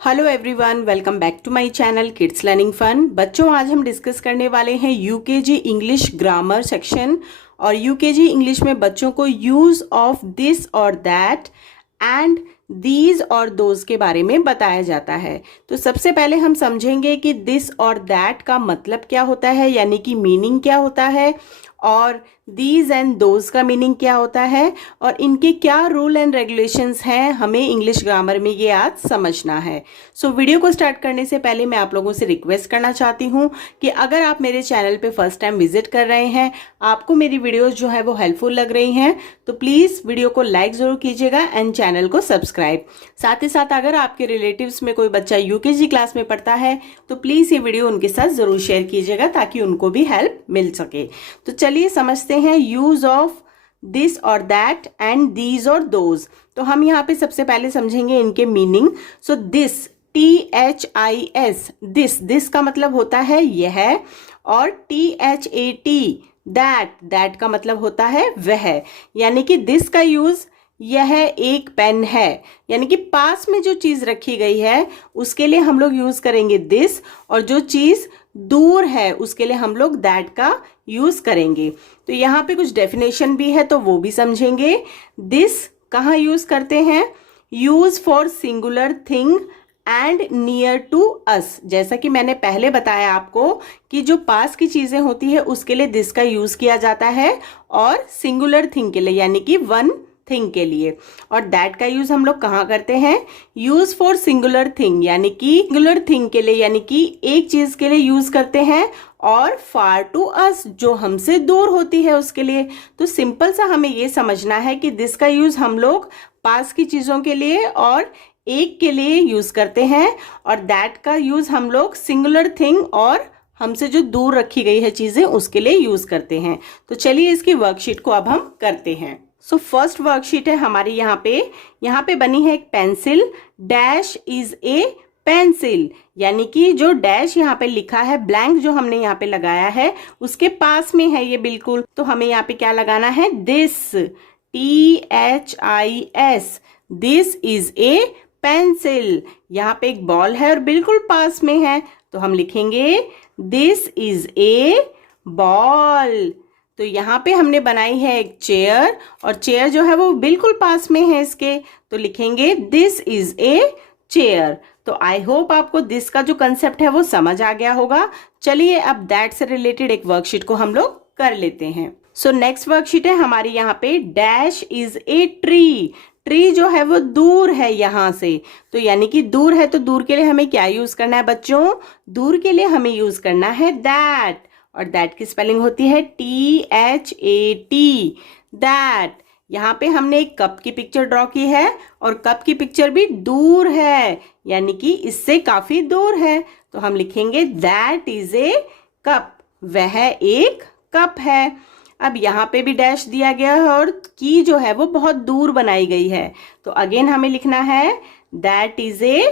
Hello everyone, welcome back to my channel kids learning fun. बच्चों, आज हम discuss करने वाले हैं यूकेजी इंग्लिश ग्रामर सेक्शन। और यूकेजी इंग्लिश में बच्चों को यूज ऑफ दिस और दैट एंड दीज और दोज के बारे में बताया जाता है। तो सबसे पहले हम समझेंगे कि दिस और दैट का मतलब क्या होता है, यानी कि मीनिंग क्या होता है, और दीज एंड दोज का मीनिंग क्या होता है, और इनके क्या रूल एंड रेगुलेशंस हैं, हमें इंग्लिश ग्रामर में ये आज समझना है। वीडियो को स्टार्ट करने से पहले मैं आप लोगों से रिक्वेस्ट करना चाहती हूँ कि अगर आप मेरे चैनल पे फर्स्ट टाइम विजिट कर रहे हैं, आपको मेरी वीडियोस जो है वो हेल्पफुल लग रही हैं, तो प्लीज़ वीडियो को लाइक ज़रूर कीजिएगा एंड चैनल को सब्सक्राइब। साथ ही साथ अगर आपके रिलेटिव्स में कोई बच्चा यूकेजी क्लास में पढ़ता है तो प्लीज़ ये वीडियो उनके साथ ज़रूर शेयर कीजिएगा ताकि उनको भी हेल्प मिल सके। तो चलिए समझते हैं यूज ऑफ दिस और दैट एंड दीज और दोज। तो हम यहाँ पे सबसे पहले समझेंगे इनके मीनिंग। दिस, THIS, दिस का मतलब होता है यह, और THAT, दैट का मतलब होता है वह। यानी कि दिस का यूज यह एक पेन है, यानी कि पास में जो चीज रखी गई है उसके लिए हम लोग यूज करेंगे दिस, और जो चीज दूर है उसके लिए हम लोग दैट का यूज करेंगे। तो यहाँ पे कुछ डेफिनेशन भी है तो वो भी समझेंगे। दिस कहाँ यूज करते हैं? Use for singular thing and near to us. जैसा कि मैंने पहले बताया आपको कि जो पास की चीजें होती है उसके लिए दिस का यूज किया जाता है, और सिंगुलर थिंग के लिए यानी कि वन थिंग के लिए। और दैट का यूज हम लोग कहाँ करते हैं? यूज फॉर सिंगुलर थिंग, यानी कि सिंगुलर थिंग के लिए, यानी कि एक चीज के लिए यूज करते हैं, और फार टू अस, जो हमसे दूर होती है उसके लिए। तो सिंपल सा हमें ये समझना है कि दिस का यूज हम लोग पास की चीजों के लिए और एक के लिए यूज करते हैं, और दैट का यूज हम लोग सिंगुलर थिंग और हमसे जो दूर रखी गई है चीजें उसके लिए यूज करते हैं। तो चलिए इसकी वर्कशीट को अब हम करते हैं। फर्स्ट वर्कशीट है हमारी यहाँ पे बनी है एक pencil. Dash is a pencil, यानी कि जो डैश यहाँ पे लिखा है, ब्लैंक जो हमने यहाँ पे लगाया है उसके पास में है ये बिल्कुल। तो हमें यहाँ पे क्या लगाना है? This, THIS, this is A pencil. यहाँ पे एक बॉल है और बिल्कुल पास में है, तो हम लिखेंगे दिस इज ए बॉल। तो यहाँ पे हमने बनाई है एक चेयर, और चेयर जो है वो बिल्कुल पास में है इसके, तो लिखेंगे दिस इज ए चेयर। तो आई होप आपको दिस का जो कंसेप्ट है वो समझ आ गया होगा। चलिए अब दैट से रिलेटेड एक वर्कशीट को हम लोग कर लेते हैं। नेक्स्ट वर्कशीट है हमारी यहाँ पे। Dash is a tree, tree जो है वो दूर है यहाँ से, तो यानी कि दूर है, तो दूर के लिए हमें क्या यूज करना है बच्चों? दूर के लिए हमें यूज करना है दैट, और दैट की स्पेलिंग होती है THAT, दैट। यहाँ पे हमने एक कप की पिक्चर ड्रॉ की है, और कप की पिक्चर भी दूर है, यानी कि इससे काफी दूर है, तो हम लिखेंगे दैट इज ए कप, वह एक कप है। अब यहाँ पे भी डैश दिया गया है और की जो है वो बहुत दूर बनाई गई है, तो अगेन हमें लिखना है दैट इज ए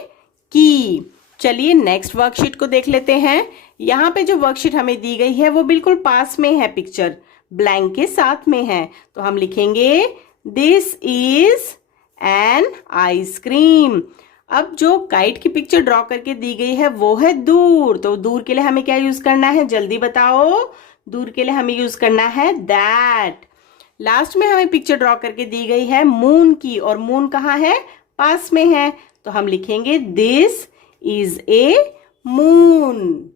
की। चलिए नेक्स्ट वर्कशीट को देख लेते हैं। यहाँ पे जो वर्कशीट हमें दी गई है वो बिल्कुल पास में है, पिक्चर ब्लैंक के साथ में है, तो हम लिखेंगे दिस इज एन आइसक्रीम। अब जो काइट की पिक्चर ड्रॉ करके दी गई है वो है दूर, तो दूर के लिए हमें क्या यूज करना है? जल्दी बताओ। दूर के लिए हमें यूज करना है दैट। लास्ट में हमें पिक्चर ड्रॉ करके दी गई है मून की, और मून कहाँ है? पास में है, तो हम लिखेंगे दिस इज ए मून।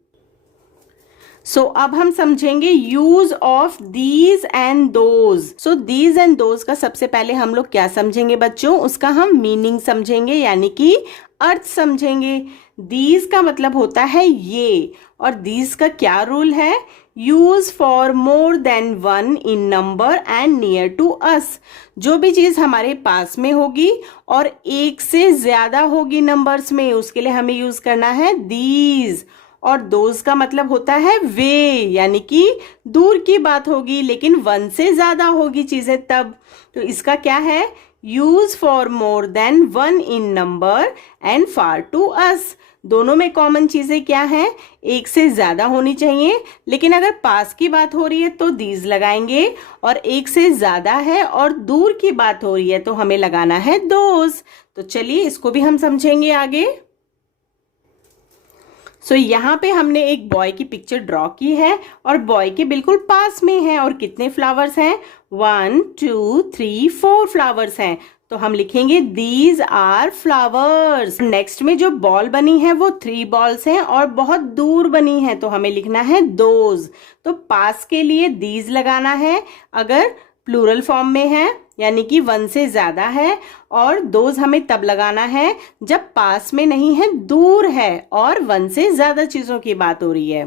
अब हम समझेंगे use of these and those. These and those का सबसे पहले हम लोग क्या समझेंगे बच्चों? उसका हम मीनिंग समझेंगे, यानी कि अर्थ समझेंगे। दीज का मतलब होता है ये, और दीज का क्या रूल है? Use for more than one in number and near to us. जो भी चीज हमारे पास में होगी और एक से ज्यादा होगी नंबर्स में, उसके लिए हमें यूज करना है दीज। और दोज का मतलब होता है वे, यानी कि दूर की बात होगी लेकिन वन से ज्यादा होगी चीजें तब। तो इसका क्या है? Use for more than one in number and far to us. दोनों में कॉमन चीजें क्या हैं? एक से ज्यादा होनी चाहिए, लेकिन अगर पास की बात हो रही है तो दीज लगाएंगे, और एक से ज्यादा है और दूर की बात हो रही है तो हमें लगाना है दोज। तो चलिए इसको भी हम समझेंगे आगे। सो यहाँ पे हमने एक बॉय की पिक्चर ड्रॉ की है और बॉय के बिल्कुल पास में है और कितने फ्लावर्स हैं 1 2 3 4 फ्लावर्स हैं। तो हम लिखेंगे दीज आर फ्लावर्स। नेक्स्ट में जो बॉल बनी है वो 3 बॉल्स हैं और बहुत दूर बनी है तो हमें लिखना है दोज। तो पास के लिए दीज लगाना है अगर प्लूरल फॉर्म में है यानी कि 1 से ज्यादा है, और दोज हमें तब लगाना है जब पास में नहीं है, दूर है और 1 से ज्यादा चीजों की बात हो रही है।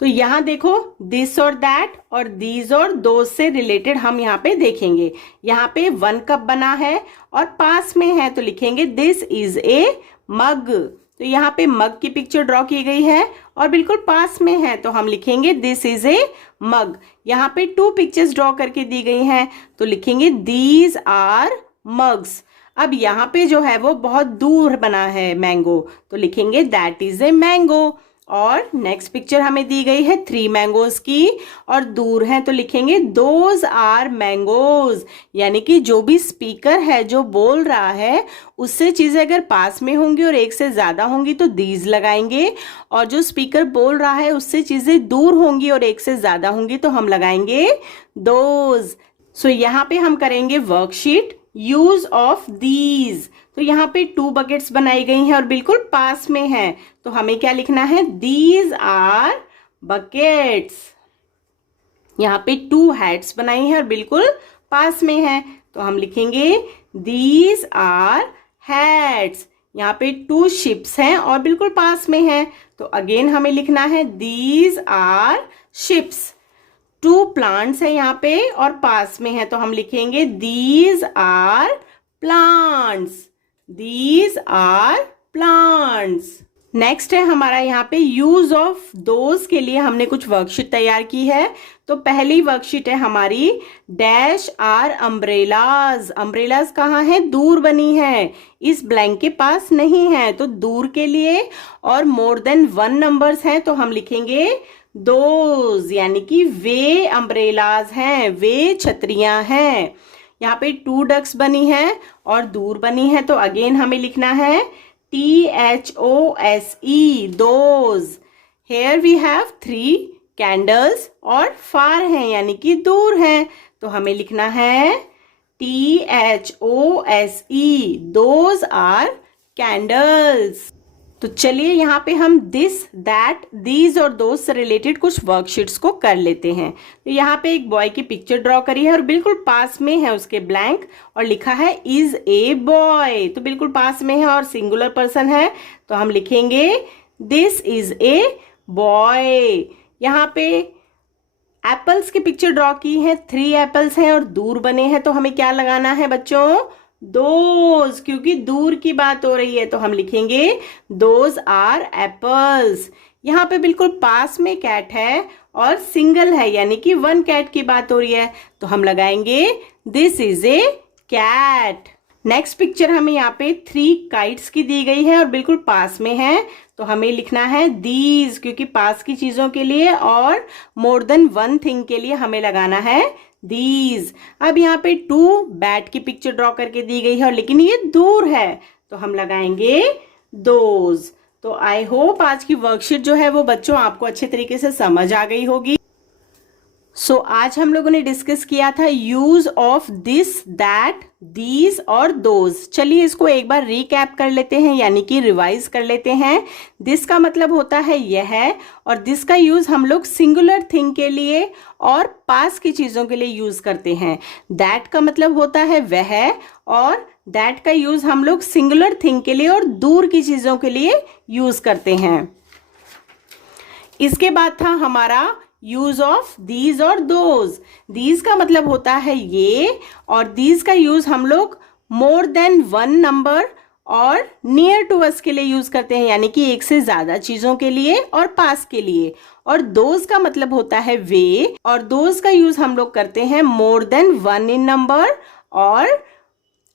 तो यहाँ देखो दिस और दैट और दीज और दोज से रिलेटेड हम यहाँ पे देखेंगे। यहाँ पे 1 कप बना है और पास में है तो लिखेंगे दिस इज ए मग। तो यहाँ पे मग की पिक्चर ड्रॉ की गई है और बिल्कुल पास में है तो हम लिखेंगे दिस इज ए मग। यहाँ पे 2 पिक्चर्स ड्रॉ करके दी गई हैं तो लिखेंगे दीज आर मग्स। अब यहाँ पे जो है वो बहुत दूर बना है मैंगो तो लिखेंगे दैट इज ए मैंगो। और नेक्स्ट पिक्चर हमें दी गई है 3 मैंगोज की और दूर हैं तो लिखेंगे दोज आर मैंगोज। यानी कि जो भी स्पीकर है जो बोल रहा है उससे चीजें अगर पास में होंगी और 1 से ज्यादा होंगी तो दीज लगाएंगे, और जो स्पीकर बोल रहा है उससे चीजें दूर होंगी और 1 से ज्यादा होंगी तो हम लगाएंगे दोज। सो यहाँ पे हम करेंगे वर्कशीट यूज ऑफ दीज। तो यहाँ पे 2 बकेट्स बनाई गई हैं और बिल्कुल पास में है तो हमें क्या लिखना है दीज आर बकेट्स। यहाँ पे 2 हैट्स बनाई हैं और बिल्कुल पास में है तो हम लिखेंगे दीज आर हैट्स। यहाँ पे 2 शिप्स हैं और बिल्कुल पास में है तो अगेन हमें लिखना है दीज आर शिप्स। 2 प्लांट्स है यहाँ पे और पास में है तो हम लिखेंगे these are plants. These are plants. Next है हमारा यहाँ पे यूज ऑफ दोज के लिए हमने कुछ वर्कशीट तैयार की है। तो पहली वर्कशीट है हमारी डैश आर अम्ब्रेलाज। अम्ब्रेलाज कहाँ है, दूर बनी है, इस ब्लैंक के पास नहीं है तो दूर के लिए, और मोर देन 1 नंबर्स हैं तो हम लिखेंगे दोज। यानी कि वे अम्ब्रेलाज हैं, वे छतरियां हैं। यहाँ पे 2 डक्स बनी है और दूर बनी है तो अगेन हमें लिखना है THOSE those. Here we have 3 candles और फार हैं यानी कि दूर हैं तो हमें लिखना है THOSE दोज आर कैंडल्स। तो चलिए यहाँ पे हम दिस दैट दीज और दोज से रिलेटेड कुछ वर्कशीट्स को कर लेते हैं। तो यहाँ पे एक बॉय की पिक्चर ड्रॉ करी है और बिल्कुल पास में है उसके ब्लैंक और लिखा है इज ए बॉय। तो बिल्कुल पास में है और सिंगुलर पर्सन है तो हम लिखेंगे दिस इज ए बॉय। यहाँ पे एप्पल्स की पिक्चर ड्रॉ की है, 3 एप्पल्स हैं और दूर बने हैं तो हमें क्या लगाना है बच्चों, दोज, क्योंकि दूर की बात हो रही है तो हम लिखेंगे दोज आर एप्पल्स। यहाँ पे बिल्कुल पास में कैट है और सिंगल है यानी कि 1 कैट की बात हो रही है तो हम लगाएंगे this is a cat. Next picture हमें यहाँ पे 3 काइट्स की दी गई है और बिल्कुल पास में है तो हमें लिखना है दीज, क्योंकि पास की चीजों के लिए और मोर देन 1 थिंग के लिए हमें लगाना है दीज। अब यहाँ पे 2 बैट की पिक्चर ड्रॉ करके दी गई है और लेकिन ये दूर है तो हम लगाएंगे दोज। तो आई होप आज की वर्कशीट जो है वो बच्चों आपको अच्छे तरीके से समझ आ गई होगी। सो आज हम लोगों ने डिस्कस किया था use of this that these और दोज। चलिए इसको एक बार रिकैप कर लेते हैं यानी कि रिवाइज कर लेते हैं। दिस का मतलब होता है यह है, और दिस का यूज हम लोग सिंगुलर थिंग के लिए और पास की चीजों के लिए यूज करते हैं। दैट का मतलब होता है वह, और दैट का यूज हम लोग सिंगुलर थिंग के लिए और दूर की चीजों के लिए यूज करते हैं। इसके बाद था हमारा यूज ऑफ दीज और दोज। दीज का मतलब होता है ये, और दीज का यूज हम लोग मोर देन 1 नंबर और नियर टू अस के लिए यूज करते हैं यानी कि 1 से ज्यादा चीजों के लिए और पास के लिए। और दोज का मतलब होता है वे, और दोज का यूज हम लोग करते हैं मोर देन 1 इन नंबर और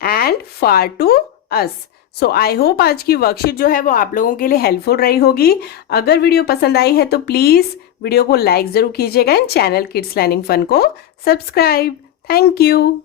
and far to us. So I hope आज की वर्कशीट जो है वो आप लोगों के लिए हेल्पफुल रही होगी। अगर वीडियो पसंद आई है तो प्लीज वीडियो को लाइक जरूर कीजिएगा and channel kids learning fun को सब्सक्राइब। Thank you.